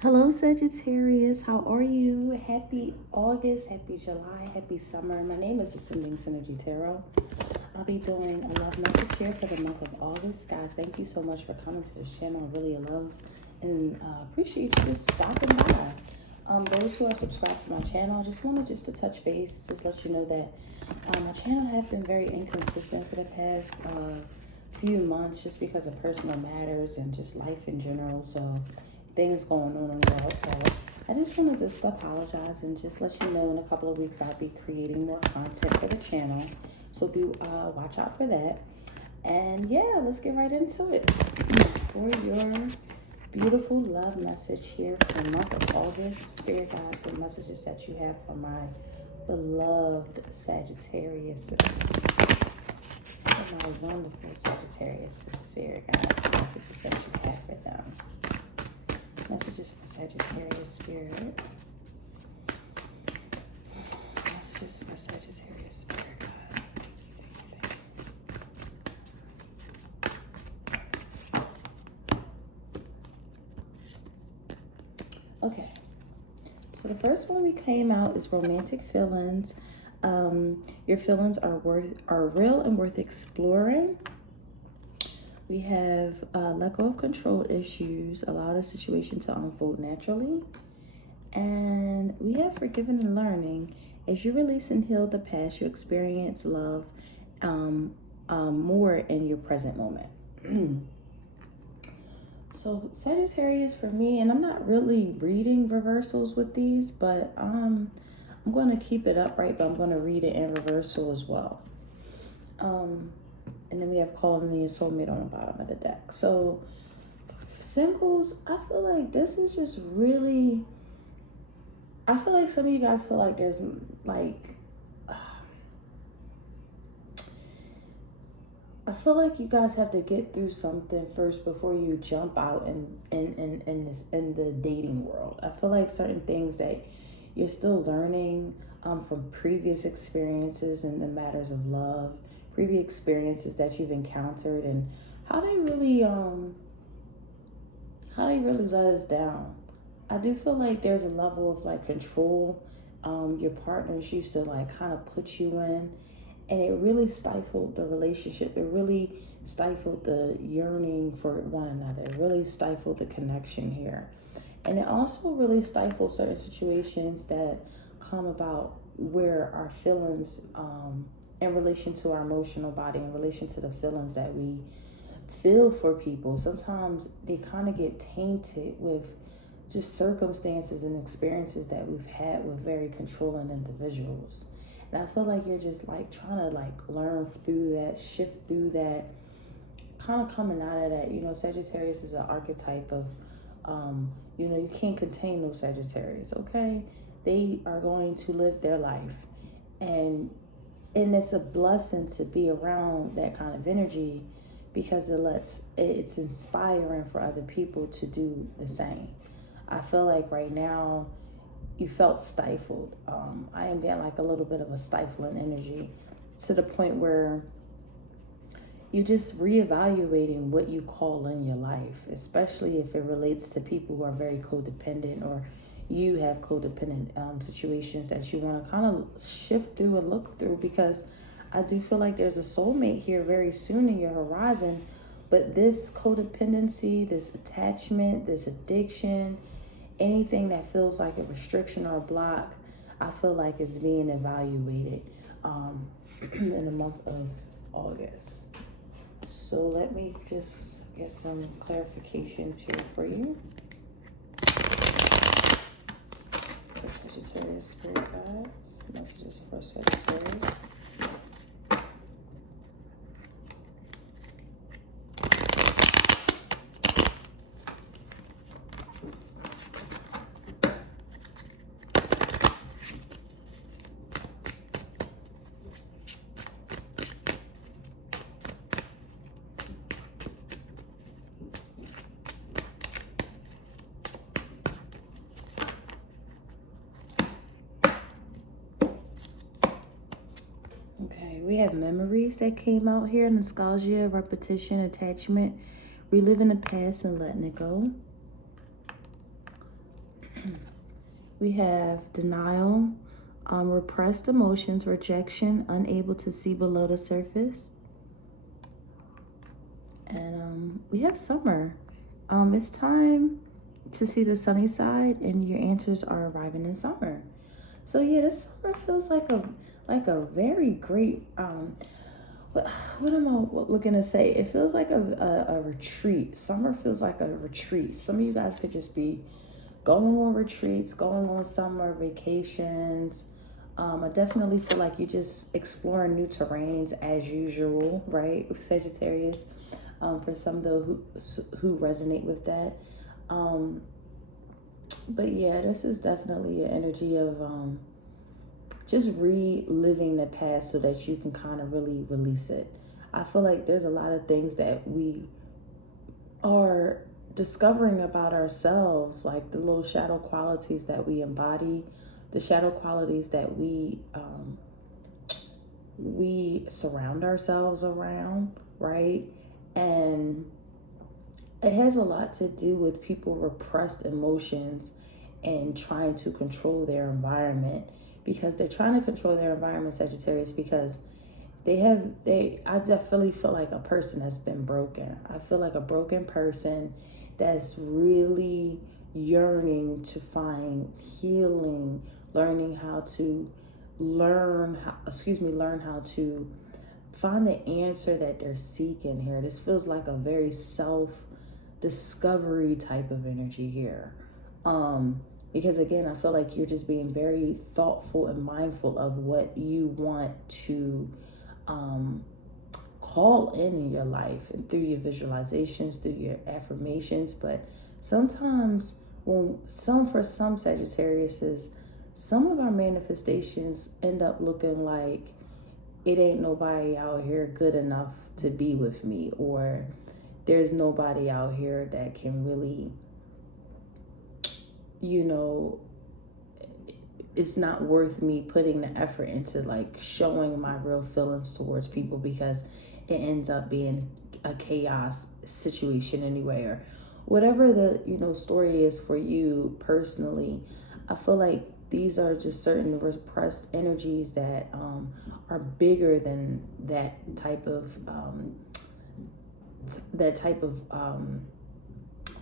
Hello, Sagittarius. How are you? Happy August, happy July, happy summer. My name is Ascending Synergy Tarot. I'll be doing a love message here for the month of August. Guys, thank you so much for coming to this channel. I really love and appreciate you just stopping by. Those who are subscribed to my channel, I just wanted to touch base, just let you know that my channel have been very inconsistent for the past few months just because of personal matters and just life in general. So things going on in the world. So I just wanted to apologize and just let you know in a couple of weeks I'll be creating more content for the channel. So be watch out for that. And yeah, let's get right into it. For your beautiful love message here for the month of August, Spirit Guides, what messages that you have for my beloved Sagittarius. My wonderful Sagittarius, Spirit Guides, messages that you have for them. Messages for Sagittarius Spirit. Messages for Sagittarius Spirit Guides. Okay. So the first one we came out is romantic feelings. Your feelings are real and worth exploring. We have let go of control issues, allow the situation to unfold naturally. And we have forgiven and learning. As you release and heal the past, you experience love more in your present moment. So Sagittarius for me, and I'm not really reading reversals with these, but I'm going to keep it upright, but I'm going to read it in reversal as well. And then we have calling me a soulmate on the bottom of the deck. So singles, I feel like this is just really, I feel like some of you guys feel like there's like, I feel like you guys have to get through something first before you jump out in the dating world. I feel like certain things that you're still learning from previous experiences in the matters of love, previous experiences that you've encountered, and how they really let us down. I do feel like there's a level of like control your partners used to like kind of put you in, and it really stifled the relationship. It really stifled the yearning for one another. It really stifled the connection here. And it also really stifled certain situations that come about where our feelings in relation to our emotional body, in relation to the feelings that we feel for people, sometimes they kind of get tainted with just circumstances and experiences that we've had with very controlling individuals. And I feel like you're just like trying to like learn through that, shift through that, kind of coming out of that. You know, Sagittarius is an archetype of, you can't contain those Sagittarius, okay? They are going to live their life. And it's a blessing to be around that kind of energy because it's inspiring for other people to do the same. I feel like right now you felt stifled. I am getting like a little bit of a stifling energy to the point where you're just reevaluating what you call in your life, especially if it relates to people who are very codependent, or you have codependent situations that you want to kind of shift through and look through, because I do feel like there's a soulmate here very soon in your horizon. But this codependency, this attachment, this addiction, anything that feels like a restriction or a block, I feel like is being evaluated in the month of August. So let me just get some clarifications here for you. The Sagittarius Spirit Guides, messages for Sagittarius. Okay, we have memories that came out here. Nostalgia, repetition, attachment, reliving the past and letting it go. We have denial, repressed emotions, rejection, unable to see below the surface. And we have summer. It's time to see the sunny side, and your answers are arriving in summer. So yeah, this summer feels like a very great what am I looking to say? It feels like a retreat. Summer feels like a retreat. Some of you guys could just be going on retreats, going on summer vacations. I definitely feel like you're just exploring new terrains as usual, right? With Sagittarius, for some of those who resonate with that. But yeah, this is definitely an energy of just reliving the past so that you can kind of really release it. I feel like there's a lot of things that we are discovering about ourselves, like the little shadow qualities that we embody, the shadow qualities that we surround ourselves around, right? And it has a lot to do with people repressed emotions and trying to control their environment, because they're trying to control their environment, Sagittarius, because I definitely feel like a person has been broken. I feel like a broken person that's really yearning to find healing, learning how to find the answer that they're seeking here. This feels like a very self-discovery type of energy here. Because again, I feel like you're just being very thoughtful and mindful of what you want to call in your life, and through your visualizations, through your affirmations. But sometimes for some Sagittariuses, some of our manifestations end up looking like it ain't nobody out here good enough to be with me, or there's nobody out here that can really, it's not worth me putting the effort into like showing my real feelings towards people, because it ends up being a chaos situation anyway, or whatever the story is for you personally. I feel like these are just certain repressed energies that are bigger than that type of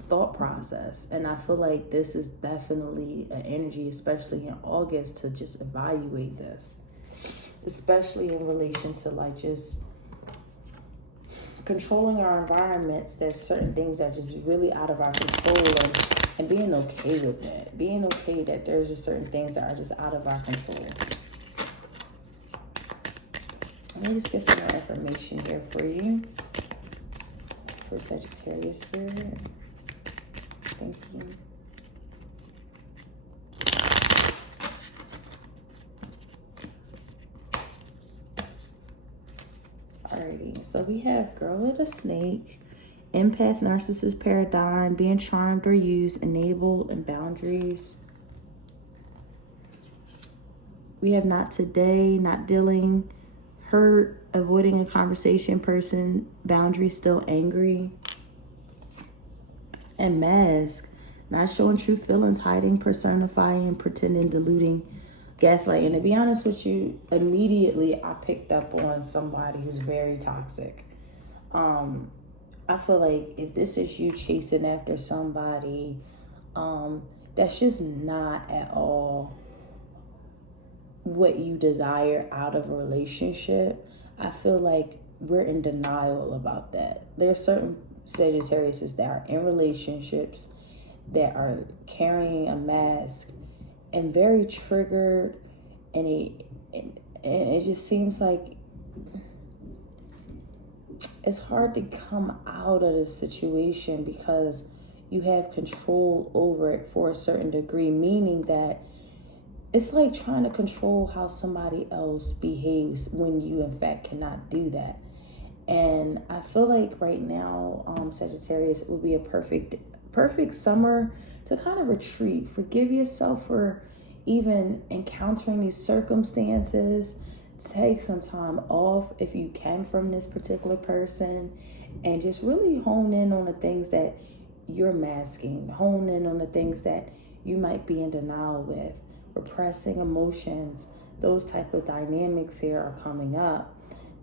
thought process. And I feel like this is definitely an energy, especially in August, to just evaluate this, especially in relation to like just controlling our environments. There's certain things that are just really out of our control, and being okay with that, being okay that there's just certain things that are just out of our control. Let me just get some more information here for you, for Sagittarius spirit. Thank you. Alrighty, so we have girl with a snake, empath, narcissist paradigm, being charmed or used, enabled, and boundaries. We have not today, not dealing, hurt, avoiding a conversation, person, boundaries, still angry. And mask, not showing true feelings, hiding, personifying, pretending, deluding, gaslighting. To be honest with you, immediately I picked up on somebody who's very toxic. I feel like if this is you chasing after somebody, that's just not at all what you desire out of a relationship. I feel like we're in denial about that. There are certain Sagittariuses that are in relationships that are carrying a mask and very triggered, and it just seems like it's hard to come out of this situation because you have control over it for a certain degree, meaning that it's like trying to control how somebody else behaves when you in fact cannot do that. And I feel like right now, Sagittarius, it would be a perfect summer to kind of retreat. Forgive yourself for even encountering these circumstances. Take some time off if you can from this particular person, and just really hone in on the things that you're masking. Hone in on the things that you might be in denial with, repressing emotions. Those type of dynamics here are coming up.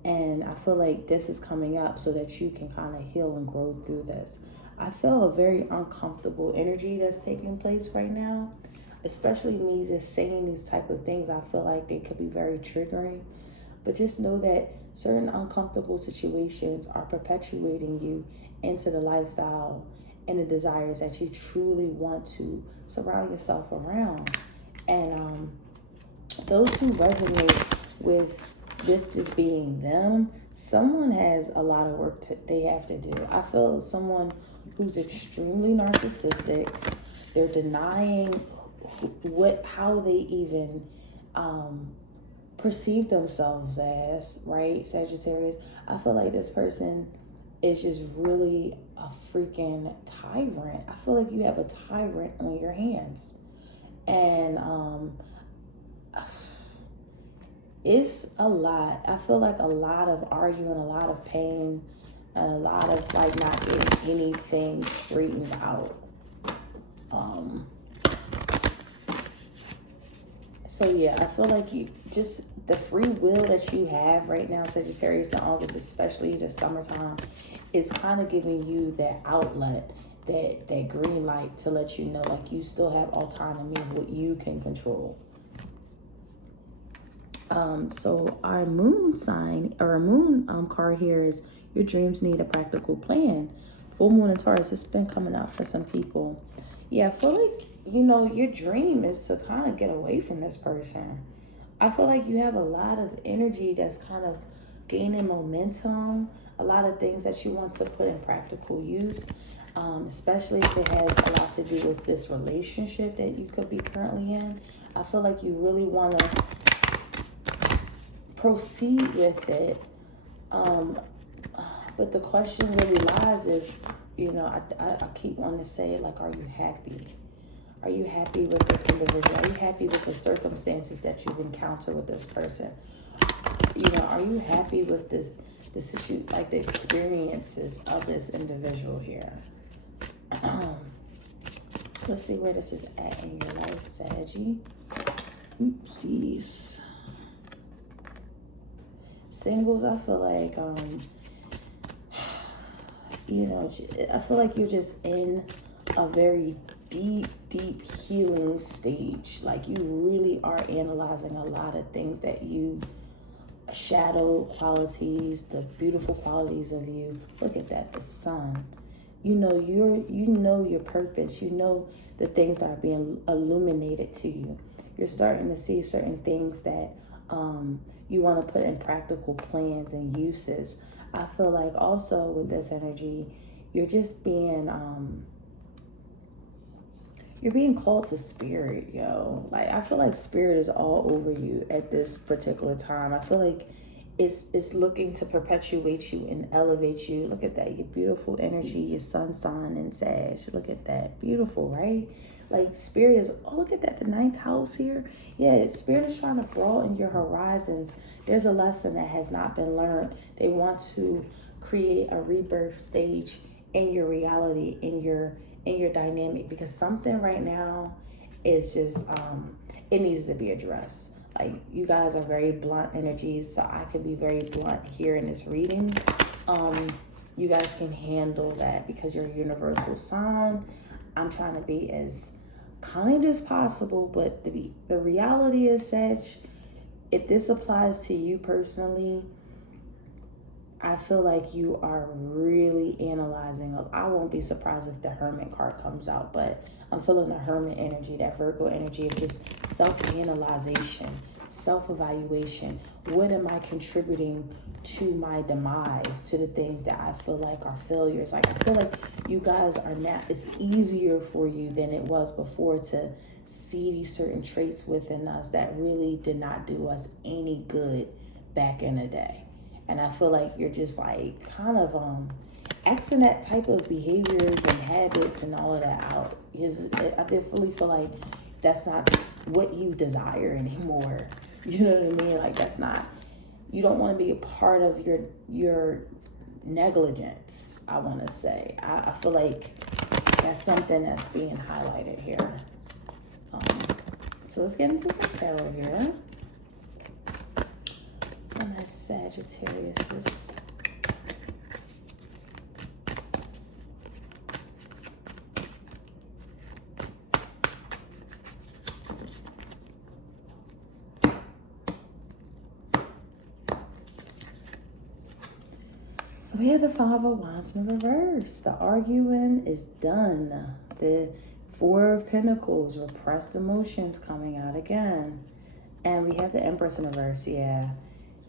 And I feel like this is coming up so that you can kind of heal and grow through this. I feel a very uncomfortable energy that's taking place right now, especially me just saying these type of things. I feel like they could be very triggering, but just know that certain uncomfortable situations are perpetuating you into the lifestyle and the desires that you truly want to surround yourself around. And those who resonate with this just being them, someone has a lot of work they have to do. I feel someone who's extremely narcissistic, they're denying how they even perceive themselves as, right? Sagittarius, I feel like this person is just really a freaking tyrant. I feel like you have a tyrant on your hands. And it's a lot. I feel like a lot of arguing, a lot of pain, and a lot of like not getting anything straightened out. So yeah, I feel like you just the free will that you have right now, Sagittarius in August, especially the summertime, is kind of giving you that outlet, that green light to let you know like you still have autonomy of what you can control. So our moon sign or our moon card here is your dreams need a practical plan. Full moon in Taurus, it's been coming up for some people. Yeah, I feel like, your dream is to kind of get away from this person. I feel like you have a lot of energy that's kind of gaining momentum, a lot of things that you want to put in practical use, especially if it has a lot to do with this relationship that you could be currently in. I feel like you really want to proceed with it. But the question really lies is, I keep wanting to say, like, are you happy? Are you happy with this individual? Are you happy with the circumstances that you've encountered with this person? Are you happy with the experiences of this individual here? Let's see where this is at in your life, Saggy. Oopsies. Singles, I feel like, I feel like you're just in a very deep healing stage. Like you really are analyzing a lot of things that you shadow qualities, the beautiful qualities of you. Look at that, the sun. You know your purpose. You know the things that are being illuminated to you. You're starting to see certain things that you want to put in practical plans and uses. I feel like also with this energy, you're just being you're being called to spirit, yo. Like I feel like spirit is all over you at this particular time. I feel like it's looking to perpetuate you and elevate you. Look at that, your beautiful energy, your sun sign and Sag. Look at that, beautiful, right? Like spirit is, oh, look at that, the 9th house here. Yeah, spirit is trying to broaden your horizons. There's a lesson that has not been learned. They want to create a rebirth stage in your reality, in your dynamic, because something right now is just, it needs to be addressed. Like you guys are very blunt energies, so I can be very blunt here in this reading. You guys can handle that because you're a universal sign. I'm trying to be as kind as possible, but the reality is, Sag, if this applies to you personally, I feel like you are really analyzing. I won't be surprised if the Hermit card comes out, but I'm feeling the Hermit energy, that Virgo energy of just self-analyzation, self-evaluation. What am I contributing to my demise, to the things that I feel like are failures? Like I feel like you guys are now, it's easier for you than it was before to see these certain traits within us that really did not do us any good back in the day. And I feel like you're just like kind of Xing that type of behaviors and habits and all of that out. I definitely feel like that's not what you desire anymore. You know what I mean? Like that's not, you don't want to be a part of your negligence, I want to say. I feel like that's something that's being highlighted here. So let's get into some tarot here. And my Sagittarius is... So we have the Five of Wands in reverse. The arguing is done. The Four of Pentacles, repressed emotions coming out again. And we have the Empress in reverse, yeah.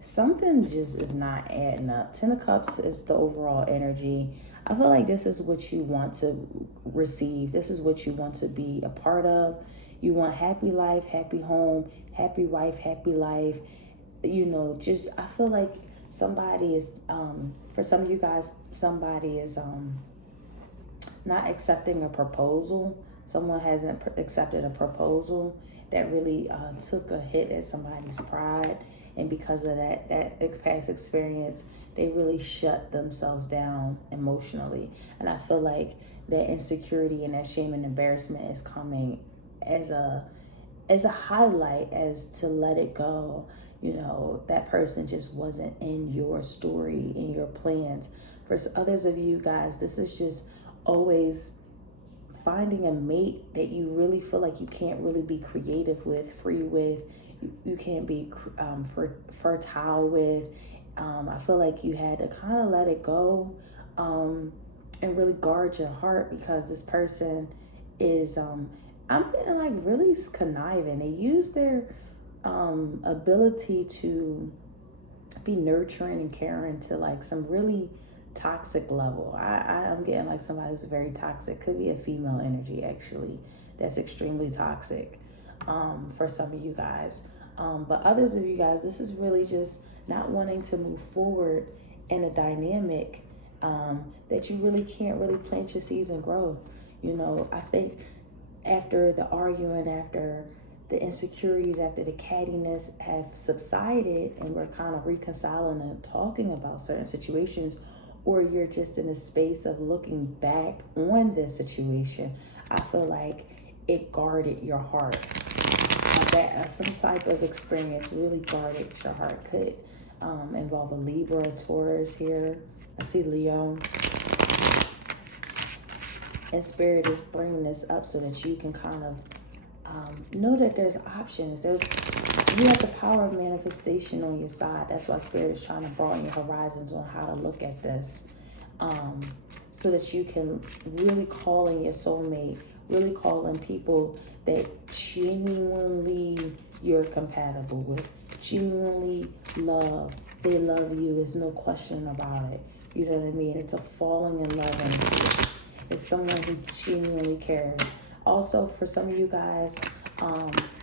Something just is not adding up. Ten of Cups is the overall energy. I feel like this is what you want to receive. This is what you want to be a part of. You want happy life, happy home, happy wife, happy life. You know, just, I feel like somebody is, for some of you guys, somebody is not accepting a proposal. Someone hasn't accepted a proposal that really took a hit at somebody's pride. And because of that past experience, they really shut themselves down emotionally. And I feel like that insecurity and that shame and embarrassment is coming as a highlight, as to let it go. You know, that person just wasn't in your story, in your plans. For others of you guys, this is just always finding a mate that you really feel like you can't really be creative with, free with. You can't be fertile with. I feel like you had to kind of let it go and really guard your heart, because this person is, I'm getting like really conniving. They use their ability to be nurturing and caring to like some really toxic level. I'm getting like somebody who's very toxic. Could be a female energy actually that's extremely toxic for some of you guys. But others of you guys, this is really just not wanting to move forward in a dynamic that you really can't really plant your seeds and grow. You know, I think after the arguing, after the insecurities, after the cattiness have subsided and we're kind of reconciling and talking about certain situations, or you're just in a space of looking back on this situation, I feel like it guarded your heart. That some type of experience really guarded your heart. Could involve a Libra, a Taurus here. I see Leo. And Spirit is bringing this up so that you can kind of know that there's options. You have the power of manifestation on your side. That's why Spirit is trying to broaden your horizons on how to look at this, so that you can really call in your soulmate, really call in people that genuinely you're compatible with, genuinely love. They love you. There's no question about it. You know what I mean? It's a falling in love energy. It's someone who genuinely cares. Also, for some of you guys,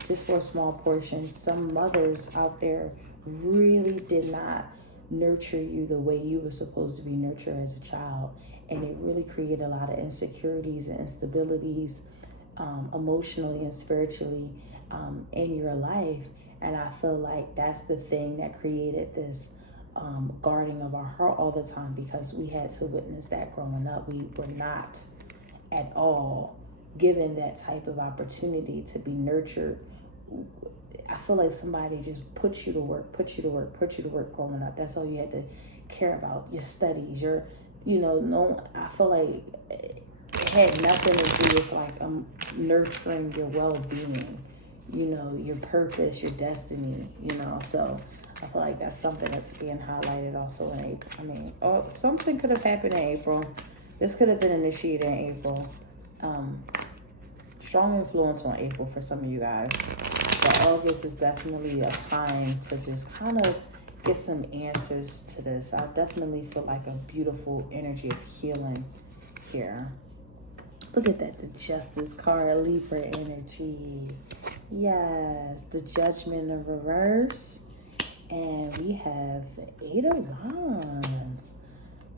just for a small portion, some mothers out there really did not nurture you the way you were supposed to be nurtured as a child. And it really created a lot of insecurities and instabilities, emotionally and spiritually, in your life. And I feel like that's the thing that created this guarding of our heart all the time, because we had to witness that growing up. We were not at all given that type of opportunity to be nurtured. I feel like somebody just put you to work growing up. That's all you had to care about. Your studies, I feel like it had nothing to do with like nurturing your well-being, your purpose, your destiny, so I feel like that's something that's being highlighted also in April. Something could have happened in April. This could have been initiated in April. Strong influence on April for some of you guys. But August is definitely a time to just kind of get some answers to this. I definitely feel like a beautiful energy of healing here. Look at that, the Justice card, Libra energy. Yes, the Judgment in reverse. And we have the Eight of Wands.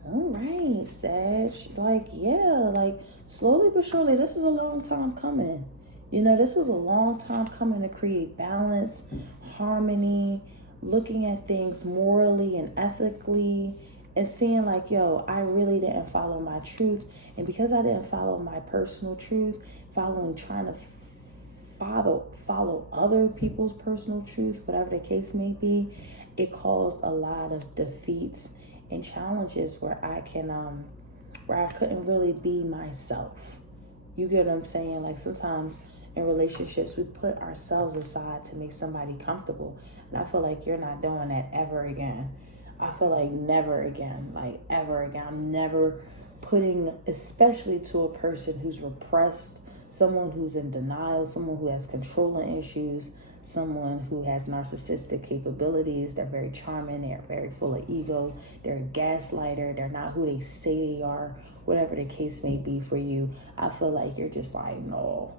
All right, Sag. Slowly but surely, this is a long time coming. This was a long time coming to create balance, harmony, looking at things morally and ethically, and seeing like, I really didn't follow my truth. And because I didn't follow my personal truth, trying to follow other people's personal truth, whatever the case may be, it caused a lot of defeats and challenges where I couldn't really be myself. You get what I'm saying? Like sometimes in relationships, we put ourselves aside to make somebody comfortable. And I feel like you're not doing that ever again. I feel like never again, like ever again. I'm never putting, especially to a person who's repressed, someone who's in denial, someone who has controlling issues, someone who has narcissistic capabilities. They're very charming, they're very full of ego, they're a gaslighter, they're not who they say they are, whatever the case may be for you. I feel like you're just like, no.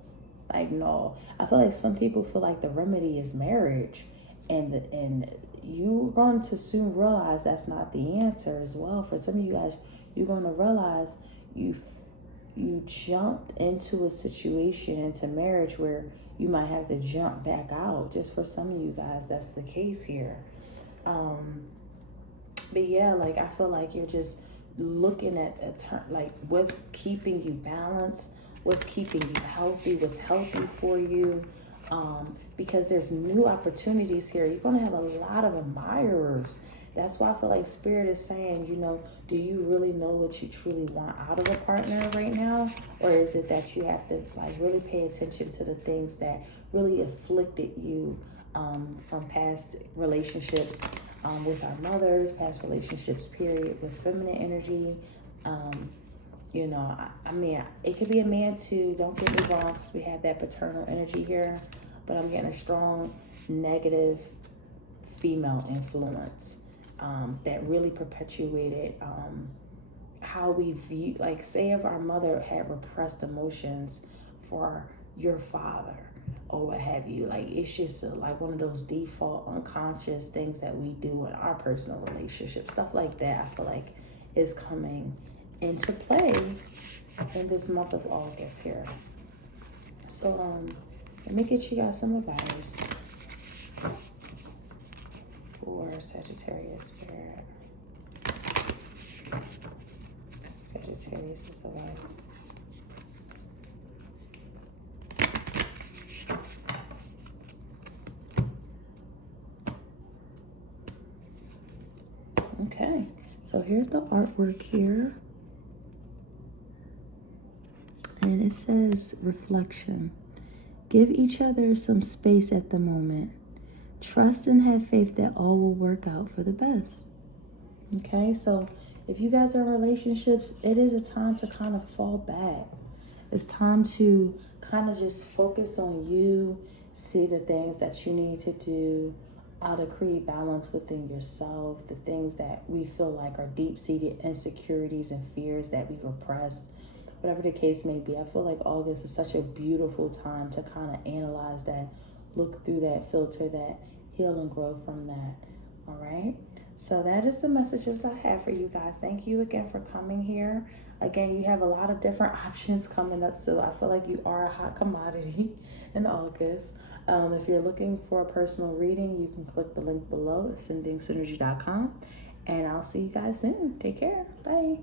Like, no. I feel like some people feel like the remedy is marriage, and you're going to soon realize that's not the answer as well. For some of you guys, you're going to realize you jumped into a situation, into marriage, where you might have to jump back out. Just for some of you guys, that's the case here. But yeah, like I feel like you're just looking at like what's keeping you balanced, what's keeping you healthy, what's healthy for you. Because there's new opportunities here. You're going to have a lot of admirers. That's why I feel like Spirit is saying, do you really know what you truly want out of a partner right now? Or is it that you have to like really pay attention to the things that really afflicted you from past relationships with our mothers, past relationships, period, with feminine energy? I mean, it could be a man too. Don't get me wrong, because we have that paternal energy here. But I'm getting a strong negative female influence that really perpetuated how we view, like say if our mother had repressed emotions for your father or what have you, like it's just like one of those default unconscious things that we do in our personal relationships, stuff like that. I feel like is coming into play in this month of August here. So let me get you guys some advice for Sagittarius spirit. Sagittarius is advice. Okay, so here's the artwork here. And it says reflection. Give each other some space at the moment. Trust and have faith that all will work out for the best. Okay, so if you guys are in relationships, it is a time to kind of fall back. It's time to kind of just focus on you, see the things that you need to do, how to create balance within yourself, the things that we feel like are deep-seated insecurities and fears that we repressed. Whatever the case may be, I feel like August is such a beautiful time to kind of analyze that, look through that, filter that, heal and grow from that. All right. So that is the messages I have for you guys. Thank you again for coming here. Again, you have a lot of different options coming up. So I feel like you are a hot commodity in August. If you're looking for a personal reading, you can click the link below, ascendingsynergy.com. And I'll see you guys soon. Take care. Bye.